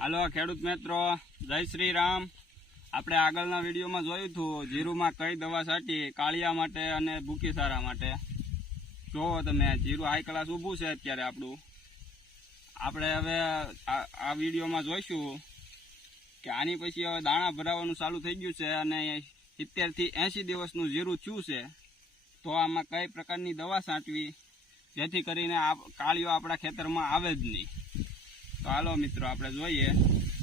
હાલો ખેડૂત મિત્રો, જય શ્રી રામ। આપણે આગળના વિડીયોમાં જોયું હતું જીરુમાં કઈ દવા છાંટી કાળિયા માટે અને ભૂકીસારા માટે। જોવો તમે, જીરું હાઈ ક્લાસ ઊભું છે અત્યારે આપણું। આપણે હવે આ વિડીયોમાં જોઈશું કે આની પછી હવે દાણા ભરાવાનું ચાલુ થઈ ગયું છે અને 70 થી 80 દિવસનું જીરું થયું છે, તો આમાં કઈ પ્રકારની દવા છાંટવી જેથી કરીને કાળિયો આપણા ખેતરમાં આવે જ નહીં। તો હાલો મિત્રો, આપણે જોઈએ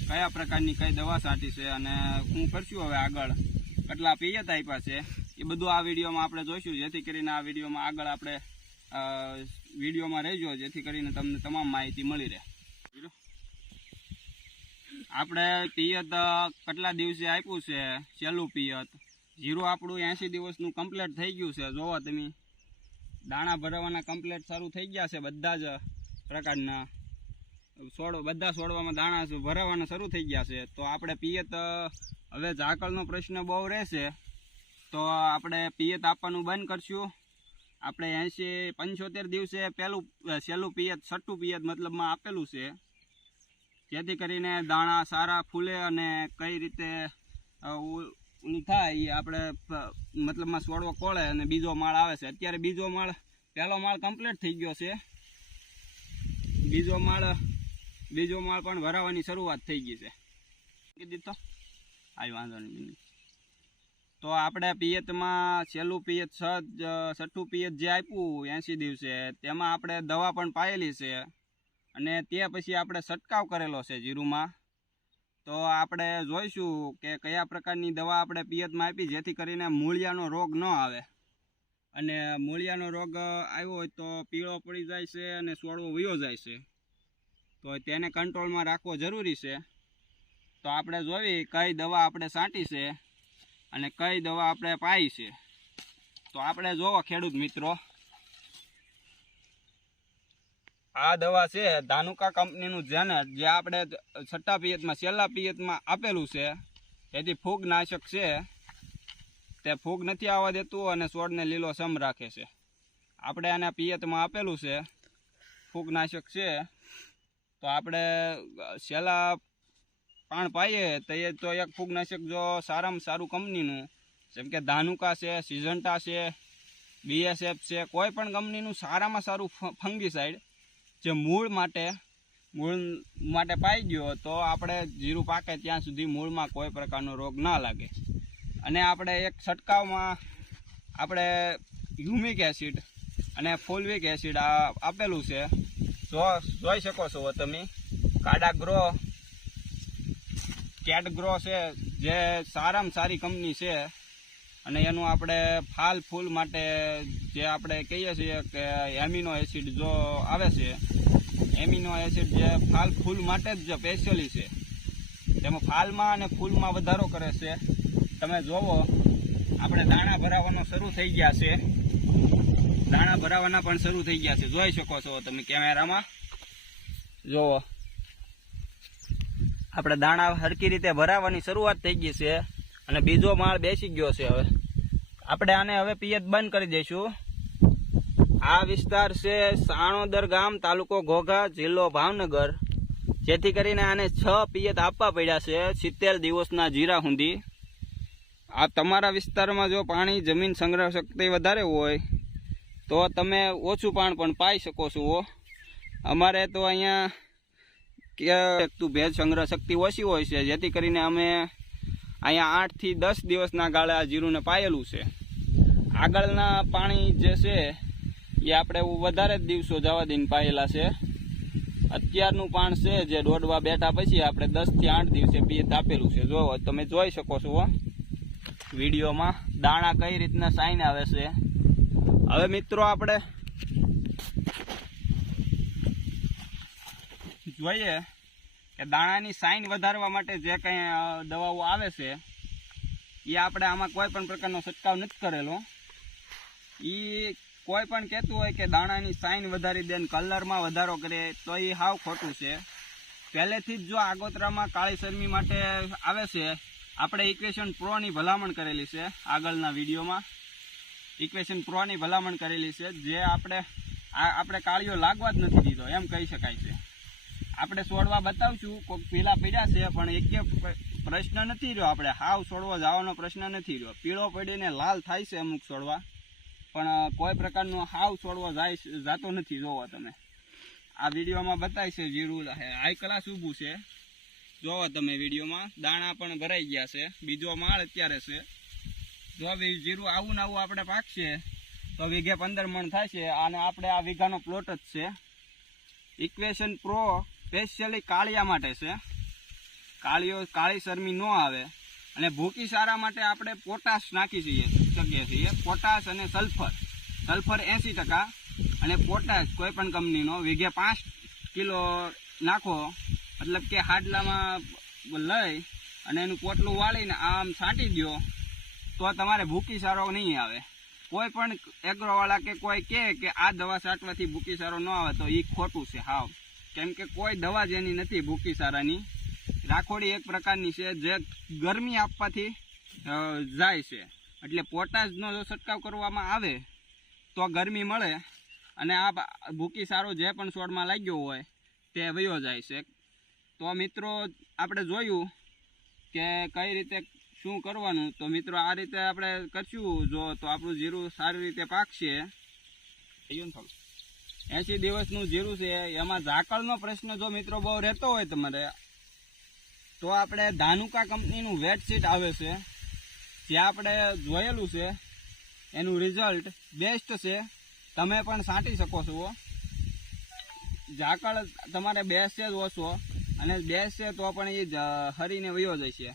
કયા પ્રકારની કઈ દવા છાંટી છે અને શું કરશું હવે આગળ, કેટલા પિયત આપ્યા છે એ બધું આ વિડીયોમાં આપણે જોઈશું, જેથી કરીને આ વિડીયોમાં આગળ આપણે વિડીયોમાં રહેજો, જેથી કરીને તમને તમામ માહિતી મળી રહે। આપણે પિયત કેટલા દિવસે આપ્યું છે, છેલ્લું પિયત જીરું આપણું 80 દિવસનું કમ્પ્લીટ થઈ ગયું છે। જોવો તમે, દાણા ભરાવાના કમ્પ્લીટ શરૂ થઈ ગયા છે, બધા જ પ્રકારના બધા છોડવામાં દાણા ભરાવાના શરૂ થઈ ગયા છે। તો આપણે પિયત હવે ઝાકળનો પ્રશ્ન બહુ રહેશે, તો આપણે પિયત આપવાનું બંધ કરશું। આપણે 75 દિવસે છેલ્લું પિયત, છઠ્ઠું પિયત મતલબમાં આપેલું છે, જેથી કરીને દાણા સારા ફૂલે અને કઈ રીતે થાય એ આપણે મતલબમાં છોડવો કોળે અને બીજો માળ આવે છે। અત્યારે પહેલો માળ કમ્પ્લીટ થઈ ગયો છે, બીજો માળ પણ ભરાવાની શરૂઆત થઈ ગઈ છે। કીધી તો આવી વાંધો નહીં। તો આપણે પિયતમાં છેલ્લું પિયત છઠ્ઠું પિયત જે આપ્યું 80 દિવસે, તેમાં આપણે દવા પણ પાયેલી છે અને તે પછી આપણે છંટકાવ કરેલો છે જીરુમાં। તો આપણે જોઈશું કે કયા પ્રકારની દવા આપણે પિયતમાં આપી જેથી કરીને મૂળિયાનો રોગ ન આવે, અને મૂળિયાનો રોગ આવ્યો હોય તો પીળો પડી જાય છે અને છોડવો વયો જાય છે, તો તેને કંટ્રોલમાં રાખવો જરૂરી છે। તો આપણે જોવી કઈ દવા આપણે છાંટી છે અને કઈ દવા આપણે પાઈ છે। તો આપણે જોવો ખેડૂત મિત્રો, આ દવા છે ધાનુકા કંપનીનું જેનર, જે આપણે છઠ્ઠા પિયતમાં છેલ્લા પિયતમાં આપેલું છે। એથી ફૂગનાશક છે, તે ફૂગ નથી આવવા દેતું અને છોડને લીલો સમ રાખે છે। આપણે આના પિયતમાં આપેલું છે, ફૂગનાશક છે। તો આપણે છેલ્લા પાણ પાઈએ તો એક ફૂગનાશક જો સારામાં સારું કંપનીનું, જેમ કે ધાનુકા છે, સિઝન્ટા છે, BSF છે, કોઈ પણ કંપનીનું સારામાં સારું ફંગીસાઇડ જે મૂળ માટે પાઈ ગયો, તો આપણે જીરું પાકે ત્યાં સુધી મૂળમાં કોઈ પ્રકારનો રોગ ના લાગે। અને આપણે એક છંટકાવમાં આપણે હ્યુમિક એસિડ અને ફોલ્વિક એસિડ આપેલું છે। જોઈ શકો છો તમે, કેટગ્રો છે, જે સારામાં સારી કંપની છે, અને એનું આપણે ફૂલ માટે જે આપણે કહીએ છીએ કે એમિનો એસિડ જો આવે છે, એમિનો એસિડ જે ફૂલ માટે જ સ્પેશિયલી છે, તેમાં ફાલમાં અને ફૂલમાં વધારો કરે છે। તમે જોવો, આપણે દાણા ભરાવાનો શરૂ થઈ ગયા છે, દાણા ભરાવાના પણ શરૂ થઈ ગયા છે, જોઈ શકો છો તમે કેમેરામાં। જોવો, આપણે દાણા હરકી રીતે ભરાવાની શરૂઆત થઈ ગઈ છે અને બીજો માળ બેસી ગયો છે। હવે આપણે આને હવે પિયત બંધ કરી દઈશું। આ વિસ્તાર છે સાણોદર ગામ, તાલુકો ઘોઘા, જિલ્લો ભાવનગર, જેથી કરીને આને 6 પિયત આપવા પડ્યા છે 70 દિવસના જીરા સુધી। આ તમારા વિસ્તારમાં જો પાણી જમીન સંગ્રહ શક્તિ વધારે હોય તો તમે ઓછું પાણી પણ પાઈ શકો છો। અમારે તો અહીંયા ભેજ સંગ્રહ શક્તિ ઓછી હોય છે, જેથી કરીને અમે અહીંયા 8 થી 10 દિવસના ગાળે આ જીરુંને પાયેલું છે। આગળના પાણી જે છે એ આપણે વધારે જ દિવસો જવા દઈને પાયેલા છે। અત્યારનું પાણ છે જે દોડવા બેઠા પછી આપણે 10 થી 8 દિવસે પિયત આપેલું છે। જો તમે જોઈ શકો છો વિડીયોમાં દાણા કઈ રીતના સાઈન આવે છે। હવે મિત્રો, આપણે જોઈએ કે દાણાની સાઈન વધારવા માટે જે કંઈ દવાઓ આવે છે એ આપણે આમાં કોઈ પણ પ્રકારનો છંટકાવ નથી કરેલો। એ કોઈ પણ કહેતું હોય કે દાણાની સાઈન વધારી દે ને કલરમાં વધારો કરે, તો એ હાવ ખોટું છે। પહેલેથી જ જો આગોતરામાં કાળી શરમી માટે આવે છે, આપણે ઇક્વેશન પ્રોની ભલામણ કરેલી છે, આગળના વિડીયોમાં ઇક્વેશન પ્રોની ભલામણ કરેલી છે, જે આપણે કાળિયો લાગવા જ નથી દીધો એમ કહી શકાય છે। આપણે છોડવા બતાવશું કોઈક પીળા પડ્યા છે, પણ એક પ્રશ્ન નથી રહ્યો. આપણે હાવ છોડવો જવાનો પ્રશ્ન નથી રહ્યો. પીળો પડીને લાલ થાય છે અમુક છોડવા, પણ કોઈ પ્રકારનો હાવ છોડવો જાતો નથી. જોવો તમે આ વિડીયોમાં બતાવી છે જીરું હાઈ ક્લાસ ઊભું છે. જોવો તમે વિડીયોમાં દાણા પણ ભરાઈ ગયા છે. બીજો માળ અત્યારે છે. જો જીરું આવું ને આવું આપણે પાકશે તો વીઘે 15 મણ થાય છે. અને આપણે આ વીઘાનો પ્લોટ જ છે. ઇક્વેશન પ્રો સ્પેશિયલી કાળિયા માટે છે. કાળી શરમી ન આવે. અને ભૂકી સારા માટે આપણે પોટાશ નાખી શકીએ છીએ. પોટાશ અને સલ્ફર 80% અને પોટાશ કોઈ પણ કંપનીનો વીઘે 5 કિલો નાખો. મતલબ કે હાડલામાં લઈ અને એનું પોટલું વાળીને આમ છાંટી દો તો તમારે ભૂકી સારો નહીં આવે. કોઈ પણ એગ્રોવાળા કે કોઈ કે આ દવા છાંટવાથી ભૂકી સારો ન આવે તો એ ખોટું છે હાવ. કેમ કે કોઈ દવા જ એની નથી ભૂકી સારાની. રાખોડી એક પ્રકારની છે જે ગરમી આપવાથી જાય છે. એટલે પોટાશનો જો છંટકાવ કરવામાં આવે તો ગરમી મળે અને આ ભૂકી સારો જે પણ છોડમાં લાગ્યો હોય તે વયો જાય છે. તો મિત્રો આપણે જોયું કે કઈ રીતે શું કરવાનું. તો મિત્રો આ રીતે આપણે કરશું જો તો આપણું જીરું સારી રીતે પાકશે. 80 દિવસનું જીરું છે. એમાં ઝાકળનો પ્રશ્ન જો મિત્રો બહુ રહેતો હોય તમારે તો આપણે ધાનુકા કંપનીનું વેટ સીટ આવે છે, જે આપણે જોયેલું છે. એનું રિઝલ્ટ બેસ્ટ છે. તમે પણ છાંટી શકો છો. ઝાકળ તમારે બેસશે જ ઓછો અને બેસશે તો પણ એ હરીને વયો જશે.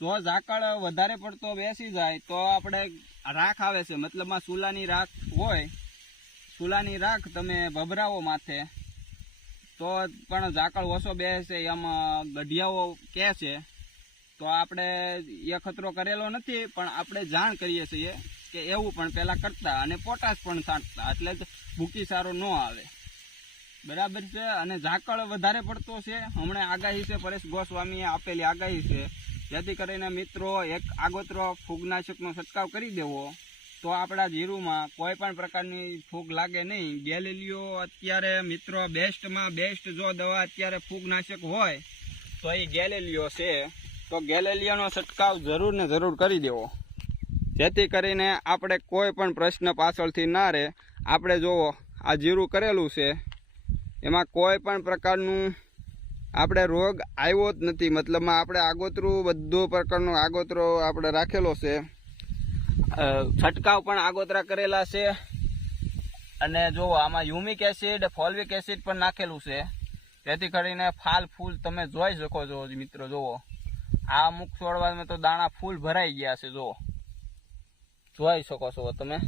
જો ઝાકળ વધારે પડતો બેસી જાય તો આપણે રાખ આવે છે, મતલબમાં ચૂલાની રાખ હોય, ચૂલાની રાખ તમે ભભરાવો માથે તો પણ ઝાકળ ઓછો બેસે એમ ગઢિયાઓ કહે છે. તો આપણે એ ખતરો કરેલો નથી, પણ આપણે જાણ કરીએ છીએ કે એવું પણ પહેલાં કરતા અને પોટાશ પણ છાંટતા, એટલે જ ભૂકી સારો ન આવે. બરાબર છે. અને ઝાકળ વધારે પડતો છે. હમણાં આગાહી છે, પરેશ ગોસ્વામીએ આપેલી આગાહી છે, જેથી કરીને મિત્રો એક આગોતરો ફૂગનાશકનો છંટકાવ કરી દેવો તો આપણા જીરુમાં કોઈ પણ પ્રકારની ફૂગ લાગે નહીં. ગેલેલિયો અત્યારે મિત્રો બેસ્ટમાં બેસ્ટ જો દવા અત્યારે ફૂગનાશક હોય તો એ ગેલેલિયો છે. તો ગેલેલિયોનો છંટકાવ જરૂર ને જરૂર કરી દેવો, જેથી કરીને આપણે કોઈ પણ પ્રશ્ન પાછળથી ના રહે. આપણે જોવો આ જીરું કરેલું છે, એમાં કોઈ પણ પ્રકારનું આપણે રોગ આવ્યો જ નથી. મતલબમાં આપણે આગોતરું બધું પ્રકારનું આગોતરો આપણે રાખેલો છે. છંટકાવ પણ આગોતરા કરેલા છે. અને જુઓ આમાં યુમિક એસિડ ફોલ્વિક એસિડ પણ નાખેલું છે, જેથી કરીને ફાલ ફૂલ તમે જોઈ શકો છો મિત્રો. જુઓ આ અમુક છોડવામાં તો દાણા ફૂલ ભરાઈ ગયા છે. જુઓ જોઈ શકો છો તમે.